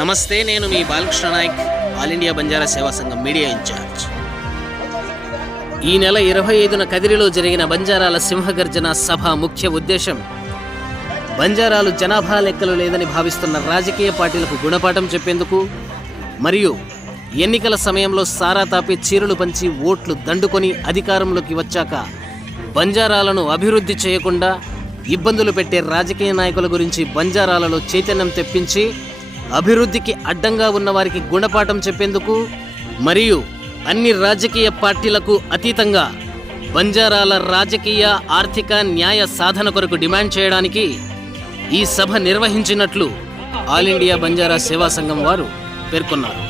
నమస్తే, నేను మీ Balakrishna Naik, all India Banjara సేవా సంఘం మీడియా ఇన్ఛార్జ్. ఈ నెల 25న కదిరిలో జరిగిన బంజారాల సింహగర్జన సభ ముఖ్య ఉద్దేశం బంజారాలు జనాభా లెక్కలు లేదని భావిస్తున్న రాజకీయ పార్టీలకు గుణపాఠం చెప్పేందుకు మరియు ఎన్నికల సమయంలో సారా తాపి చీరలు పంచి ఓట్లు దండుకొని అధికారంలోకి వచ్చాక బంజారాలను అభివృద్ధి చేయకుండా ఇబ్బందులు పెట్టే రాజకీయ నాయకుల గురించి బంజారాలలో చైతన్యం తెప్పించి అభివృద్ధికి అడ్డంగా ఉన్న వారికి గుణపాఠం చెప్పేందుకు మరియు అన్ని రాజకీయ పార్టీలకు అతీతంగా బంజారాల రాజకీయ ఆర్థిక న్యాయ సాధన కొరకు డిమాండ్ చేయడానికి ఈ సభ నిర్వహించినట్లు ఆల్ ఇండియా బంజారా సేవా సంఘం వారు పేర్కొన్నారు.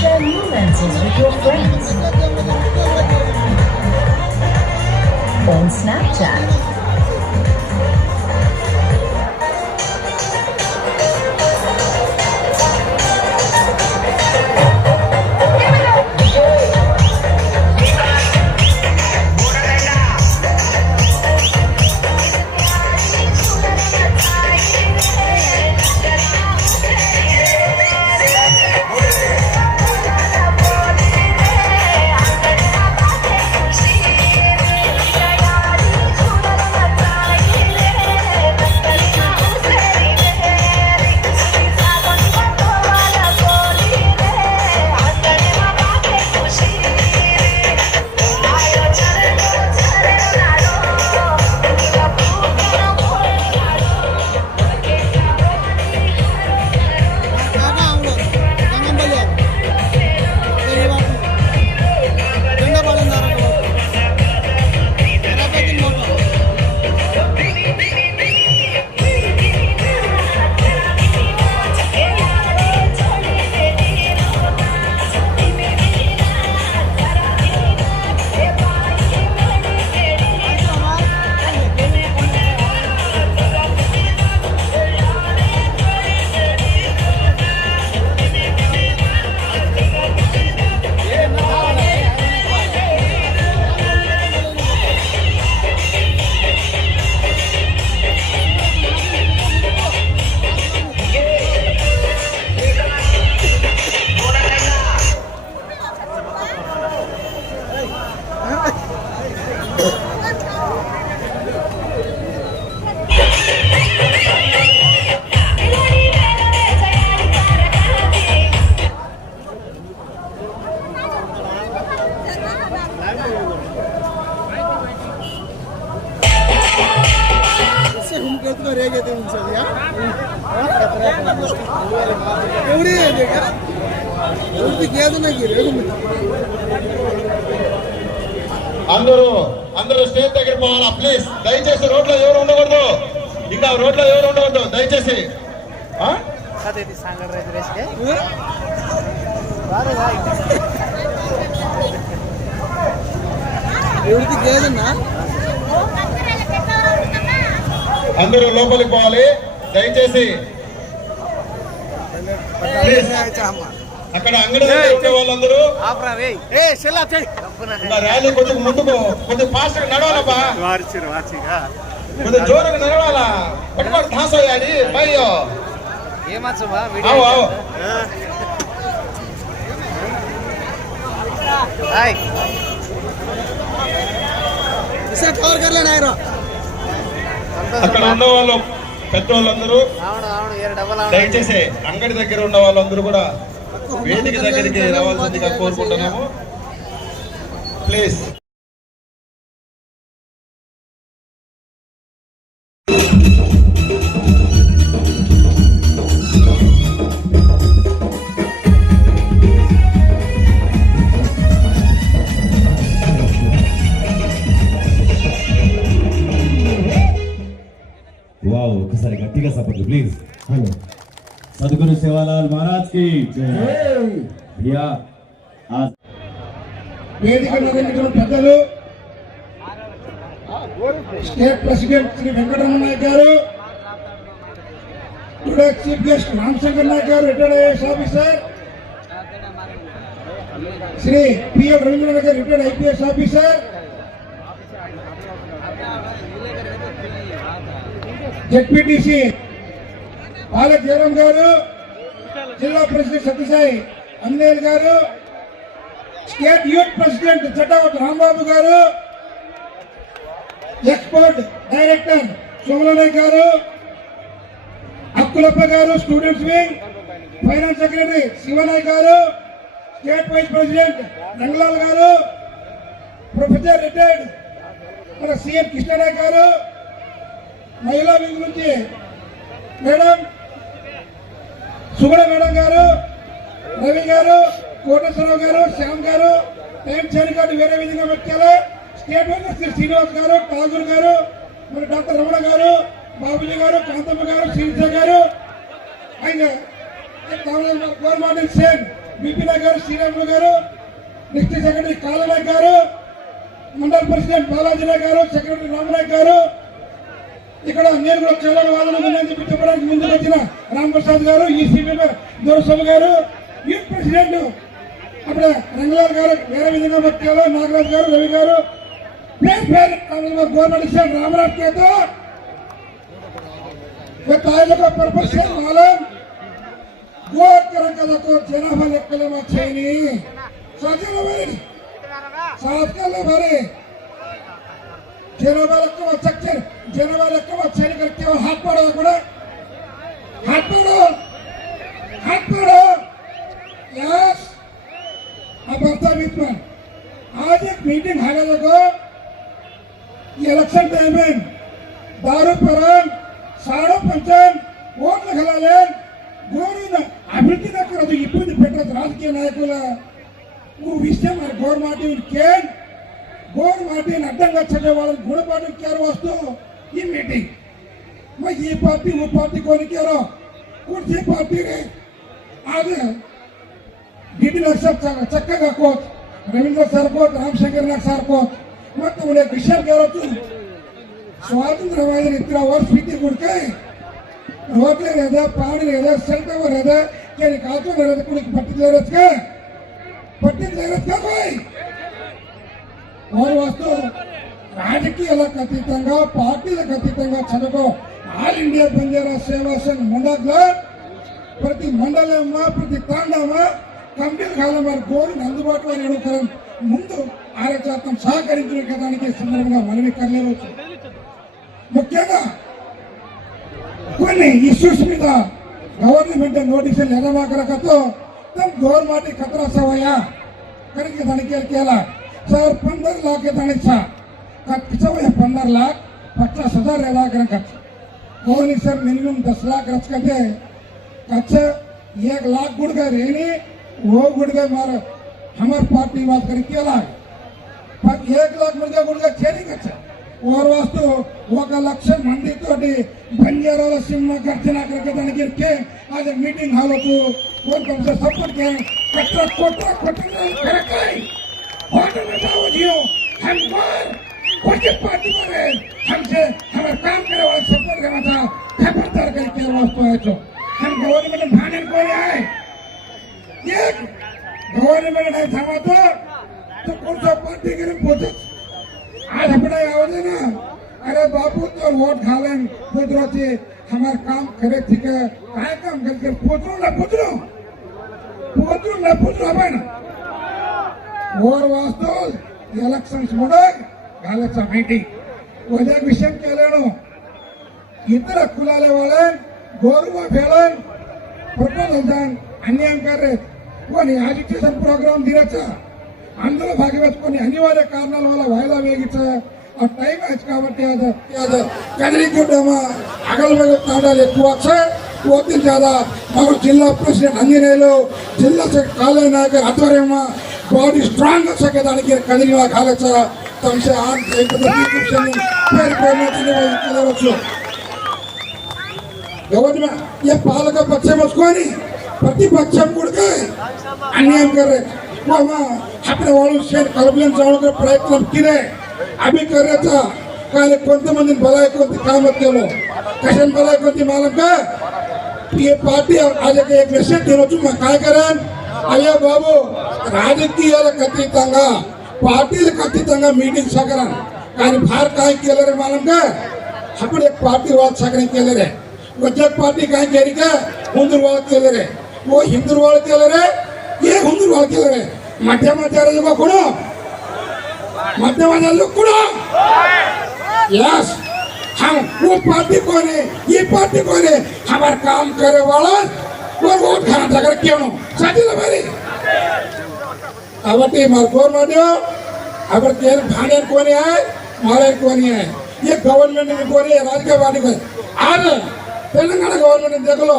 Share nuances with your friends on Snapchat. అందరూ స్టేజ్ దగ్గర పోవాలా ప్లీజ్. దయచేసి రోడ్లో ఎవరు ఉండకూడదు, ఇంకా రోడ్లో ఎవరు ఉండకూడదు దయచేసి. అందరూ లోపలికి పోవాలి దయచేసి ప్లీజ్. అక్కడ అంగడి ఉండే వాళ్ళందరూ ర్యాలీ కొద్దిగా ముందుకు కొద్దిగా ఫాస్ట్ గా నడవాలబ్బా, కొద్దిగా జోరుగా నడవాలా. పట్టుబడి ధాసోయాడి భయ్యో అక్కడ ఉన్న వాళ్ళు పెద్దవాళ్ళందరూ దయచేసి అంగడి దగ్గర ఉన్న వాళ్ళందరూ కూడా వేదిక దగ్గరికి రావాల్సిందిగా కోరుకుంటున్నాము ప్లీజ్. सदगुरु सेवालाल महाराज की जय। भैया आज వేదిక నిర్వహించిన పెద్దలు స్టేట్ ప్రెసిడెంట్ శ్రీ వెంకటరమణ నాయక్ గారు, today chief guest Ramashankar Naik గారు, retired IAS officer, Shri PL Ravindranath గారు, retired IPS officer, ZPTC Palak Jayaram గారు, జిల్లా ప్రెసిడెంట్ సత్యసాయి అంజనేయులు గారు, state youth president Chattavati Rambabu గారు, ఎక్స్పోర్ట్ డైరెక్టర్ సోమనాయక్ గారు, అక్కులప్ప గారు, students wing finance secretary Sivanaik గారు, స్టేట్ వైస్ ప్రెసిడెంట్ రంగలాల్ గారు, ప్రొఫెసర్ రిటైర్డ్ మన సిఎం కృష్ణనాయక్ గారు, మహిళా వింగ్ నుంచి మేడం సుగుణ మేడం గారు, రవి గారు, కోటేశ్వరరావు గారు, శ్యామ్ గారు, టైం చేయని కార్డు వేరే విధంగా పెట్టారు. స్టేట్ వైజ్ శ్రీ శ్రీనివాస్ గారు, ఠాగూర్ గారు, మరి డాక్టర్ రమణ గారు, బాబుజీ గారు, కాంతమ్మ గారు, శ్రీనిధ గారు, ఆయన గవర్నమెంట్ సేన్ బిపినా గారు, శ్రీరాములు గారు, డిస్ట్రిక్ట్ సెక్రటరీ కాలనాయక్ గారు, మండల ప్రెసిడెంట్ బాలాజీనాయక్ గారు, సెక్రటరీ రామనాయక్ గారు, ఇక్కడ నేను కూడా చెల్లెలు వాళ్ళని ఉందని చెప్పి చెప్పడానికి ముందుకు వచ్చిన రాంప్రసాద్ గారు, ఈసీ మెంబర్ దొరస్వామి గారు, యూత్ ప్రెసిడెంట్ అప్పుడు రంగలాల్ గారు, వేరే విధంగా వచ్చారు, నాగరాజ్ గారు, రవి గారు, గవర్నమెంట్ స్టేట్ రామరాజ్ కేతో పర్పస్ మాలం గోకరం కథతో జనాభా లెక్కలేమో చేయని సాధ్యంలో మరి సాధ్యాల్లో మరి జనాభా లెక్క వచ్చే జనాభా లెక్క వచ్చాయని करके हाथ पड़ो కూడా हाथ पड़ो यस अब आता बीच में आज एक मीटिंग है देखो ये इलेक्शन टाइम में दारू परन साड़ो पंचन वोट लगाले गोरी अभिवृद्धि करదు ఇబ్బంది పెట్టదు రాజకీయ నాయకుల విషయం గవర్నమెంట్ కేన్ గవర్నమెంట్ అడ్డంగా చదివే వాళ్ళని గుణపాఠం కేర్ వస్తూ ఈ మీటింగ్ मैं ये पार्टी वो पार्टी को नहीं कह रहा कुर्सी पार्टी रे आज डीडी सर चक्का का कोच रविंद्र सर को रामशंकर नायक सर को मत उन्हें विषय कह रहा तू स्वातंत्र वाले इतना वर्ष बीते गुड़के रोटले रहता पानी रहता सेल्टर वो रहता क्या निकालते रहता कुछ पट्टी ले रहा कोई और वास्तव రాజకీయాలకు అతీతంగా పార్టీలకు అతీతంగా చదువుకో ఆల్ ఇండియా బంజారా సేవా సంఘ్ ముండలో ప్రతి మండలంలో ప్రతి తాండాలో కమిటీలు కాలం వారి గోరుని అందుబాటులో ఎన్నుకోవడం ముందు ఆరచాతం సహకరించిన దానికి సందర్భంగా మనవి కర్లేవచ్చు. ముఖ్యంగా కొన్ని ఇష్యూస్ మీద గవర్నమెంట్ నోటీసులు ఎదమాకరకతో తమ గవర్నమెంట్ ఖతరా సవయా करके तनिखे केला सर 15 लाख के तनिक सा खर्चा हुआ 15 लाख 50,000 लाख खर्च कौन सर मिनिमम 10 लाख खर्च करते खर्चा 1 लाख गुड़ का रेनी वो गुड़ का मार हमारे पार्टी बात कर केला 1 लाख गुड़ का चेरी खर्चा और वास्तु वो का लक्ष्य मंडी तोटी बंजारा सिम्मा खर्चना करके तनिखे के आज मीटिंग हाल तो वो तुमसे सपोर्ट के कटरा कोटरा कोटरा करके ऑर्डर बताओ जियो हम कोई पार्टी में हमसे हमारे काम करे वाले सपोर्ट करना था खबरदार करके वास्तव है तो हम गवर्नमेंट भाने को आए ये गवर्नमेंट है थमा तो कौन सा पार्टी के लिए पूछो आज अपने आवाज़ ना अरे बापू तो वोट खालें पूछो थे हमारे काम करे ठीक है काय काम करके पूछो ना अपन और वास्तव इलेक्शन्स मोडक गालचा मीटिंग वजह विषय के लेनो इतर कुलाले वाले गौरव फेलन प्रपोजल दान अन्याय कर रहे वो एजुकेशन प्रोग्राम दिराचा అందులో భాగవతుకొని అనివార్య కారణాల వల్ల వాయిదా వేగించా ఆ టైం వచ్చి కాబట్టి అది కదిలిగుడ్డమా అగలబగ తాండాలు ఎక్కువ వచ్చాయి ఓతిల్ ज़्यादा और जिला प्रेसिडेंट अंजनेयलु जिला काले नायक आध्वर्यम बॉडी स्ट्रांग सके दानिकी कदिलिवा कालेच तमसे आन पेर पेरने गवर्नमेंट ये पालक पक्ष में उसको नहीं प्रतिपक्ष कुड़के अन्याय कर रहे वो हम अपने वालों से कलबियन चावल का प्रयत्न किए अभी कर रहे था काले कोंते मंदिर भलाई कोंते काम के लो कशन भलाई कोंते मालूम का ये पार्टी आज एक मैसेज देना चुम्मा काय करें अయ్యా బాబు రాజకీయాలకు అతీతంగా పార్టీలకు అతీతంగా మీటింగ్ సగరం కానీ बाहर काय केले रे मालूम का अपने एक पार्टी वाल सगरे केले रे वजह पार्टी काय केरी का हुंदुर वाल केले रे वो हिंदुर वाल केले रे ये हुंदुर वाल केले रे मध्य लोग कोणो मध्य लोग कोणो यस हम वो पार्टी कौन है ये पार्टी कौन है हमारा काम करे वाला वो वोट खाना जाकर क्यों साथी लबारी अब टी मार कौन मारियो अब केर भाने कौन है मारे कौन है ये गवर्नमेंट में कौन है राज्य पार्टी कौन आज तेलंगाना गवर्नमेंट देख लो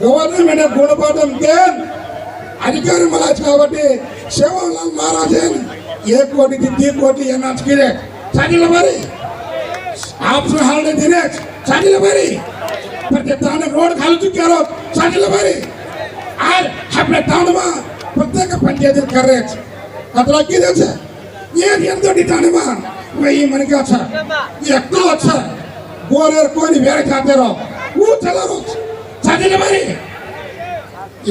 गवर्नमेंट गुणपाठम के अधिकारी मलाज काबट्टी सेवालाल महाराजन 1 कोटी 3 कोटी ये नाच किरे साथी लबारी आपसे हालने दिने साथी लबारी प्रत्येक रोड खाली चुके रो साथी लबारी आज अपने टाउन में प्रत्येक पंचायत कर रहे कतरा की दे ये नियंत्रण दिखाने में वही मन का अच्छा ये तो अच्छा गोरेर कोई वेरे खाते रहो वो चला रो साथी लबारी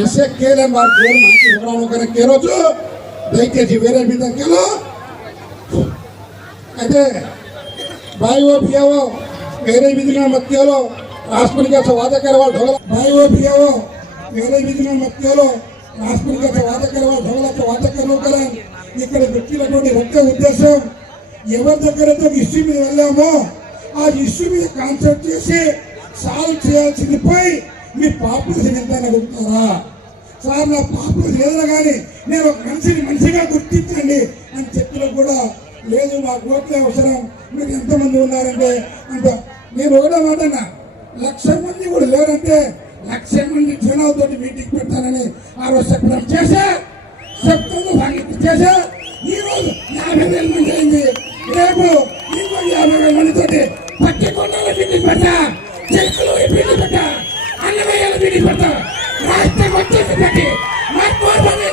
ऐसे केले मार गोर मांगी घबरानो करे केरो जो देखते जी वेरे भी तक केलो कहते भाई वो पिया वो मेरे बिजली मत केलो राष्ट्रपति का वादा करवा ढोला भाई वो पिया वो मेरे बिजली मत केलो राष्ट्रपति का वादा करवा ढोला तो वादा करो करें ఇక్కడ వ్యక్తులటువంటి ఒక్క ఉద్దేశం ఎవరి దగ్గరైతే ఇష్యూ మీద వెళ్ళామో ఆ ఇష్యూ మీద కాన్సెప్ట్ చేసి సాల్వ్ చేయాల్సింది పోయి మీ పాపులేషన్ ఎంత అని అడుగుతారా సార్ నా పాపులేషన్ ఏదైనా కానీ నేను ఒక మనిషిగా గుర్తించండి అని చెప్పినా కూడా లేదు మాకు ఓట్లే అవసరం మీరు ఎంతమంది ఉన్నారంటే అంటే నేను ఒకటే మాట అన్నా 1,00,000 మంది కూడా లేరంటే 1,00,000 మంది జనాలతో మీటింగ్ పెడతానని ఆ రోజు చెప్పడం చేశా చెప్తాను భాగ్యం చేశా ఈ రోజు 50,000 మంది అయింది రేపు ఇంకో 50,000 మందితోటి పట్టికొండల మీటింగ్ పెట్టా చెరుకులో మీటింగ్ పెట్టా అన్నమయ్యల మీటింగ్ పెట్టా రాష్ట్రం వచ్చేసి పెట్టి మా కోరుకొని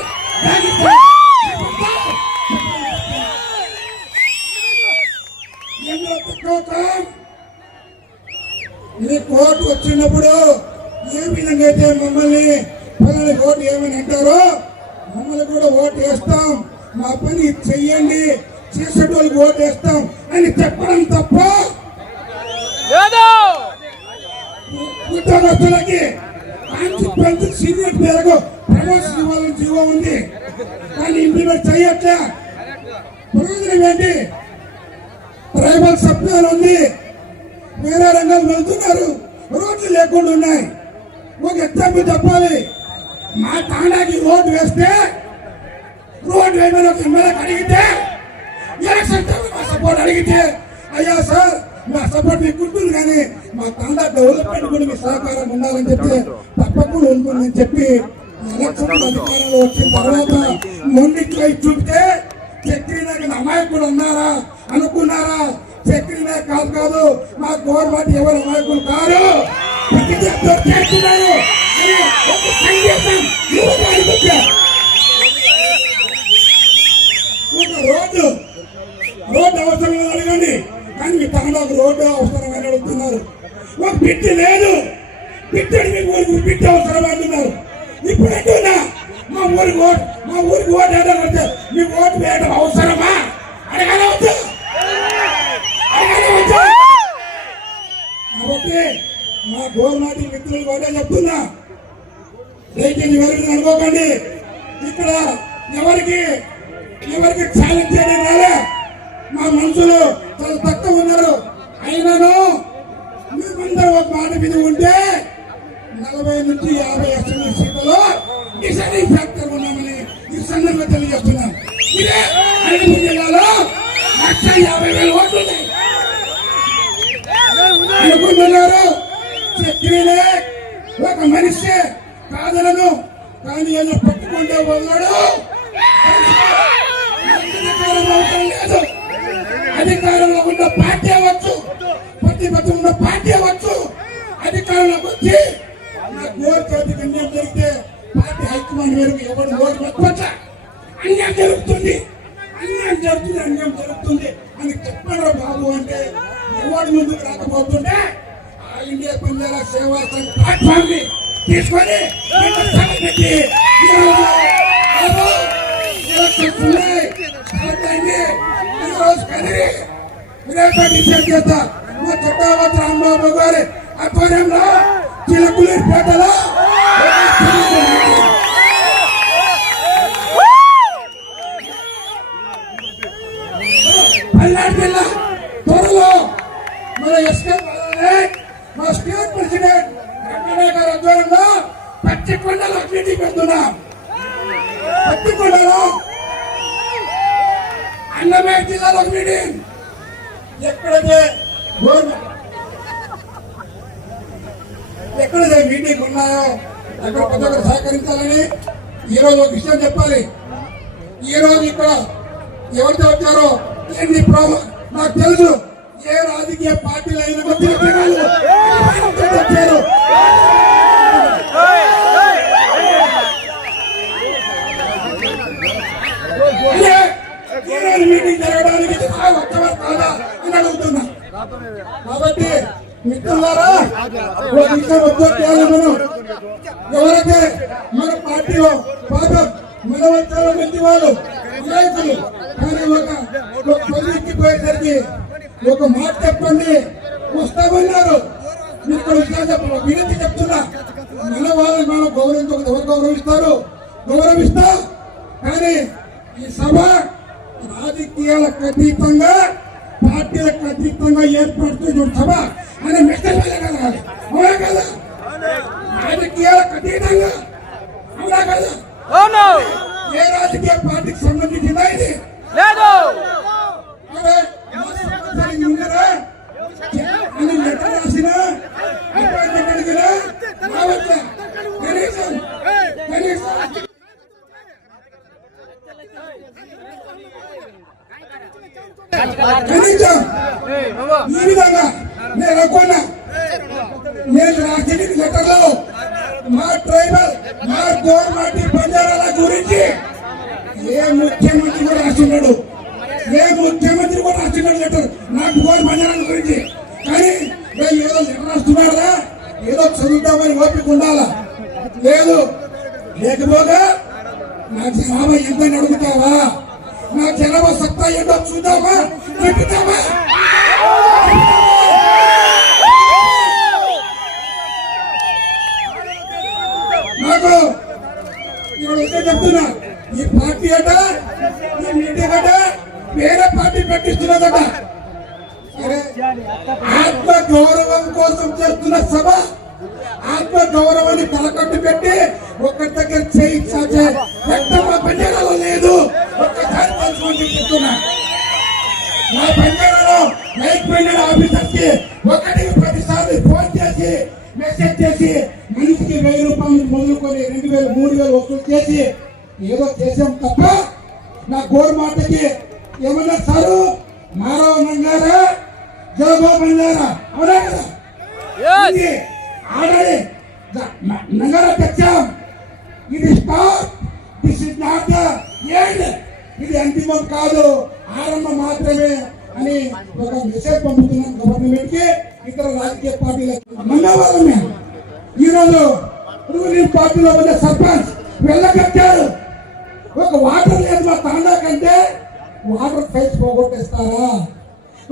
ఈ కోర్టు వచ్చినప్పుడు ఏ విధంగా అయితే మమ్మల్ని పిల్లల ఓటు ఏమని అంటారో మమ్మల్ని కూడా ఓటు వేస్తాం మా పని చెయ్యండి చేసేటోళ్ళకి ఓటు వేస్తాం అని చెప్పడం తప్ప ఉద్యోగస్తులకి సీనియర్ పేరుకు ప్రమోషన్ ఇవ్వాలని జీవో ఉంది కానీ ఇంప్లిమెంట్ చేయట్లే ప్రయోజనం ఏంటి ట్రైబల్ సప్లైలు ఉంది వేరే రంగాలు వెళ్తున్నారు రోడ్లు లేకుండా ఉన్నాయి ఒక ఎగ్జాంపుల్ చెప్పాలి మా తాండాకి రోడ్డు వేస్తే రోడ్డు వేయమని ఒక ఎమ్మెల్యేకి అడిగితే ఎలక్షన్ మా సపోర్ట్ అడిగితే అయ్యా సార్ మా సపోర్ట్ మీకు ఉంటుంది కానీ మా తాండా డెవలప్మెంట్ కూడా మీ సహకారం ఉండాలని చెప్తే తప్పకుండా ఉంటుందని చెప్పి ఎలక్షన్ అధికారంలో వచ్చిన తర్వాత మొన్నిట్లో చూపితే చక్రీనాయకులు అమాయకుడు అన్నారా అనుకున్నారా చక్రీనాయక్ కాదు మా గవర్నమెంట్ ఎవరు అమాయకులు కారు చేస్తున్నారు ఒక సందేశం రోడ్డు అవసరం అడగండి కానీ మీ తనలో ఒక రోడ్డు అవసరమని అడుగుతున్నారు ఒక బిడ్డ లేదు బిడ్డని మీ ఊరికి బిడ్డ అవసరం అంటున్నారు ఇప్పుడు అంటున్నా మా ఊరికి ఓటు వేయడం మీ ఓటు వేయడం అవసరమా అడగలవద్దు కాబట్టి మా గవర్నమెంట్ మిత్రులు కూడా చెప్తున్నా దయచేసి ఎవరికి అనుకోకండి ఇక్కడ ఎవరికి ఛాలెంజ్ చేయడం రాలే మా మనుషులు చాలా తక్కువ ఉన్నారు అయినాను మేమందరూ ఒక మాట మీద ఉంటే 40 నుంచి 50 అసెంబ్లీ సీట్లలో డిసైడింగ్ ఫ్యాక్టర్ ఉన్నామని ఈ సందర్భంగా తెలియజేస్తున్నాం ఇదే అనంతపురం జిల్లాలో 150,000 ఓట్లు ఉన్నాయి అనుకుంటున్నారు చక్రీలే ఒక మనిషి కాదలను కానీ ఏదో పట్టుకుంటే వదలడు లేదు అధికారంలో ఉన్న పార్టీ అవ్వచ్చు ప్రతిపక్షం ఉన్న పార్టీ అవ్వచ్చు అధికారంలోకి వచ్చి నా గోరు చేతికి అన్యాయం జరిగితే పార్టీ హైకమాండ్ మేరకు ఎవరు ఓటు పెట్టుకోవచ్చా? అన్యాయం జరుగుతుంది అని చెప్పారు బాబు అంటే ఎవరి ముందుకు రాకపోతుంటే ఆల్ ఇండియా బంజారా సేవా సంఘ్ ప్లాట్ఫామ్ ని తీసుకొని చట్టావతి రాంబాబు గారి ఆధ్వర్యంలో చిలకలూరిపేటలో పల్నాడు జిల్లా త్వరలో మన మా స్టేట్ ప్రెసిడెంట్ వెంకయ్య గారి ఆధ్వర్యంలో పచ్చికొండలో మీటింగ్ పెడుతున్నాం. పచ్చికొండలో అన్నమయ్య జిల్లాలో మీటింగ్ ఎక్కడైతే మీటింగ్ ఉన్నాయో అక్కడ ప్రతి ఒక్కరు సహకరించాలని ఈరోజు ఒక విషయం చెప్పాలి. ఈరోజు ఇక్కడ ఎవరితో వచ్చారో ఎన్ని ప్రాబ్లం నాకు తెలుసు. ఏ రాజకీయ పార్టీలు అయినా వచ్చిన జనాలు వచ్చారు. మీటింగ్ జరగడానికి వచ్చేవారు కాదా అని అడుగుతున్నా. కాబట్టి మిత్రులారా ఒక విషయం వచ్చేయాలి. మనం ఎవరైతే మన పార్టీలో పాపం మన వచ్చారో మంచి వాళ్ళు నాయకులు కానీ ఒక పదవికి పోయేసరికి ఒక మాట చెప్పండి వస్తామన్నారు. మీకు వినతి చెప్తున్నా, మన వాళ్ళు మనం గౌరవించకపోతే ఎవరు గౌరవిస్తారు? గౌరవిస్తా. కానీ ఈ సభ రాజకీయాలకు అతీతంగా పార్టీలకు అతీతంగా ఏర్పడుతున్న సభ అనే మెసేజ్ వెళ్ళగలగాలి. అవునా కదా? రాజకీయాలకు అతీతంగా అవునా కదా? ఏ రాజకీయ పార్టీకి సంబంధించిందా ఇది? లేదు. లెటర్ రాసిన అపాయింట్మెంట్ అడిగినా రావచ్చా? కనీసం ఈ విధంగా నేను అనుకున్నా. నేను రాసిన లెటర్ లో మా ట్రైబల్ మా గోర్మాటి బంజారాల గురించి ఏ ముఖ్యమంత్రి కూడా రాస్తున్నాడు. లెటర్ నాకు గోర్ బంజారాల గురించి. కానీ ఏదో లెటర్ రాస్తున్నాడా? ఏదో చదువుతామని ఓపిక ఉండాలా? లేదు. లేకపోగా నా జనాభా ఎంత అడుగుతావా? నా జనాభా సత్తా ఏంటో చూద్దామా? చెప్తామా? నాకు ఇక్కడ చెప్తున్నా, ఈ పార్టీ అట ఈ మీటింగ్ అట వేరే పార్టీ పెట్టిస్తున్నదట. ఆత్మ గౌరవం కోసం చేస్తున్న సభ, ఆత్మ గౌరవాన్ని తలకట్టు పెట్టి ఒక్కరి దగ్గర చేయించే మా బంజారాలో లేదు. ఒక్కసారి తెలుసుకొని చెప్తున్నా. మా బంజారాలో లైక్ మైండెడ్ ఆఫీసర్స్ కి 1-10 ఫోన్ చేసి మెసేజ్ చేసి మనిషికి 1000 రూపాయలు మొదలుకొని 2000, 3000 వసూలు చేసి ఏదో చేసాం తప్ప నా గోరుమాటకి ఏమన్నా సారు మారో నంగారా జోగో బంజారా అవునా కదా? ఆల్రెడీ నంగారా తెచ్చాం. ఇది stop. This is not the end. ఇది అంతిమం కాదు, ఆరంభం మాత్రమే అని ఒక మెసేజ్ పంపుతున్నాం గవర్నమెంట్ కి, ఇతర రాజకీయ పార్టీలకు. మంగళవారమే ఈరోజు రూలింగ్ పార్టీలో ఉన్న సర్పంచ్ వెళ్ళగట్టారు. ఒక వాటర్ లేదు మా తాండా కంటే వాటర్ పైప్స్ పోగొట్టేస్తారా?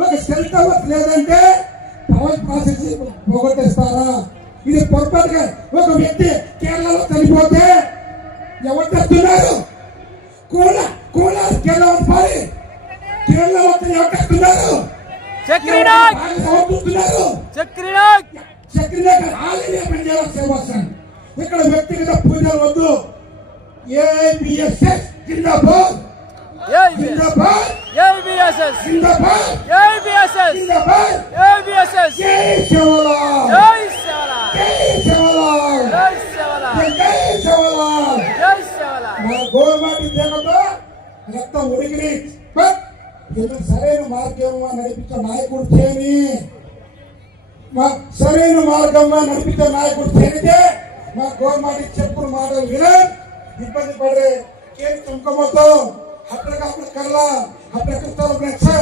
ఒక సెల్ టవర్స్ లేదంటే పవర్ ప్రాసెస్ పోగొట్టేస్తారా? ఇది పొరపాటుగా ఒక వ్యక్తి కేరళలో చనిపోతే ఎవరు తెస్తున్నారు? కూలర్ కేరళలో ఎవరు తెస్తున్నారు? ఇక్కడ వ్యక్తిగత పూజలు వద్దు. ఏబిఎస్ఎస్ జిందాబాద్, జిందాబాద్, ఏబిఎస్ఎస్ జిందాబాద్, ఏబిఎస్ఎస్ జిందాబాద్, ఏబిఎస్ఎస్ జై శివలాల్, జై శివలాల్, జై శివలాల్, జై శివలాల్, జై శివలాల్, జై శివలాల్. మా గోరుమాటి దేవతో రక్తం ఉడికిని సరైన మార్గం నడిపించే నాయకుడు చేయని మా సరైన మార్గంగా నడిపించే నాయకుడు చేరితే మా గవర్నమెంట్ చెప్పుడు మాటలు విన ఇబ్బంది పడే కేసు చుంకమతో అప్పటికప్పుడు కల్లా అప్పటికప్పుడు నెక్స్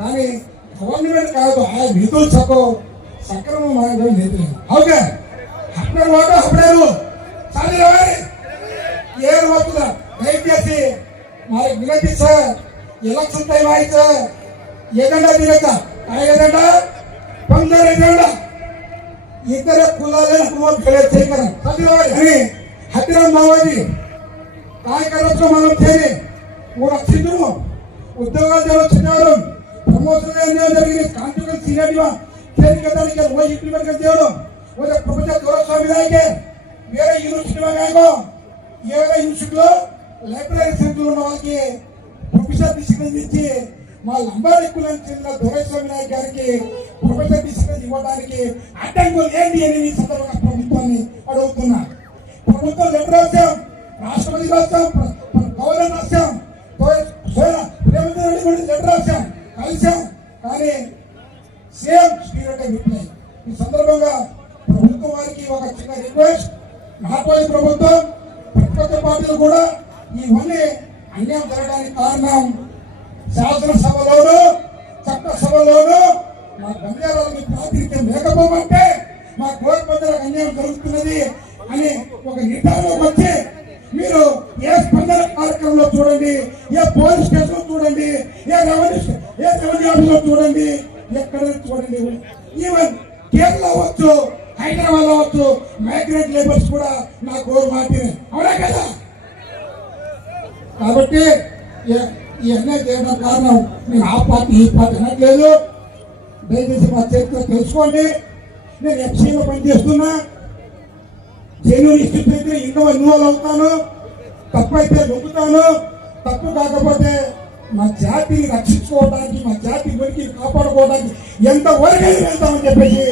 కానీ గవర్నమెంట్ కాదు ఆ నిధులు సక్రమ మార్గం లేదు ఓకే అప్పుడే వాడు అప్పుడేరు చదివి ఏడు వస్తుందా దయచేసి మరి వినతి సార్ ఎలక్షన్ టైం అయితే ఎజెండా తినక ఎజెండా 15 ఎజెండా ఇద్దరు కులాలే చేయగలం అని హతిరాం మావాజీ కార్యకర్తలు మనం చేరి ఒక స్థితులు ఉద్యోగాలు వచ్చినారు ప్రమోషన్ జరిగింది కాంట్రిబ్యూషన్ సీనియర్గా చేరికదానికి ఇంప్లిమెంట్ చేయడం ఒక ప్రపంచ గౌరవస్వామి నాయకే వేరే యూనివర్సిటీ కాకో వేరే యూనివర్సిటీలో లైబ్రరీ సెంటర్ ఉన్న వాళ్ళకి ప్రొఫెసర్ డిసిప్లిన్ ఇచ్చి మా లంబాడి కులం చెందిన దొరైస్వామి నాయక్ గారికి ప్రొఫెసర్ డిసిప్లిన్ ఇవ్వడానికి అడ్డంకులు ఏంటి అని ఈ సందర్భంగా ప్రభుత్వాన్ని అడుగుతున్నా. ప్రభుత్వం లెటర్ రాశాం, రాష్ట్రపతి రాశాం, గవర్నర్ రాశాం, రేవంత్ రెడ్డి లెటర్ రాశాం, కలిశాం, కానీ సేమ్ స్పిరిట్ రిప్లై. ఈ సందర్భంగా ప్రభుత్వం వారికి ఒక చిన్న రిక్వెస్ట్, నాటోని ప్రభుత్వం ప్రతిపక్ష పార్టీలు కూడా ఇవన్నీ అన్యాయం జరగడానికి కారణం శాసనసభలోను చట్టసభలోను మా బంజారాలకు ప్రాతినిధ్యం లేకపోతే మా కోర్టు ప్రజలకు అన్యాయం జరుగుతున్నది అని ఒక నిర్ధారణకు వచ్చి మీరు ఏ స్పందన కార్యక్రమంలో చూడండి, ఏ పోలీస్ స్టేషన్ చూడండి, ఏ రెవెన్యూ ఆఫీసులో చూడండి, ఎక్కడ చూడండి. ఈవెన్ కేరళ అవ్వచ్చు, హైదరాబాద్ అవ్వచ్చు, మైగ్రెంట్ లేబర్స్ కూడా నా కోరు మాటినే అవునా కదా. కాబట్టి ఇవన్నీ చేయడం కారణం నేను ఆ పార్టీ ఈ పార్టీ అనట్లేదు. దయచేసి మా చరిత్ర తెలుసుకోండి. నేను ఎఫ్సీలో పనిచేస్తున్నా, జెన్యూన్ ఇన్స్టిట్యూట్ అయితే ఇన్వాల్వ్ అవుతాను, తప్పు అయితే నొక్కుతాను, తప్పు కాకపోతే మా జాతిని రక్షించుకోవడానికి, మా జాతి ఉనికి కాపాడుకోవడానికి ఎంత వరకు వెళ్తామని చెప్పేసి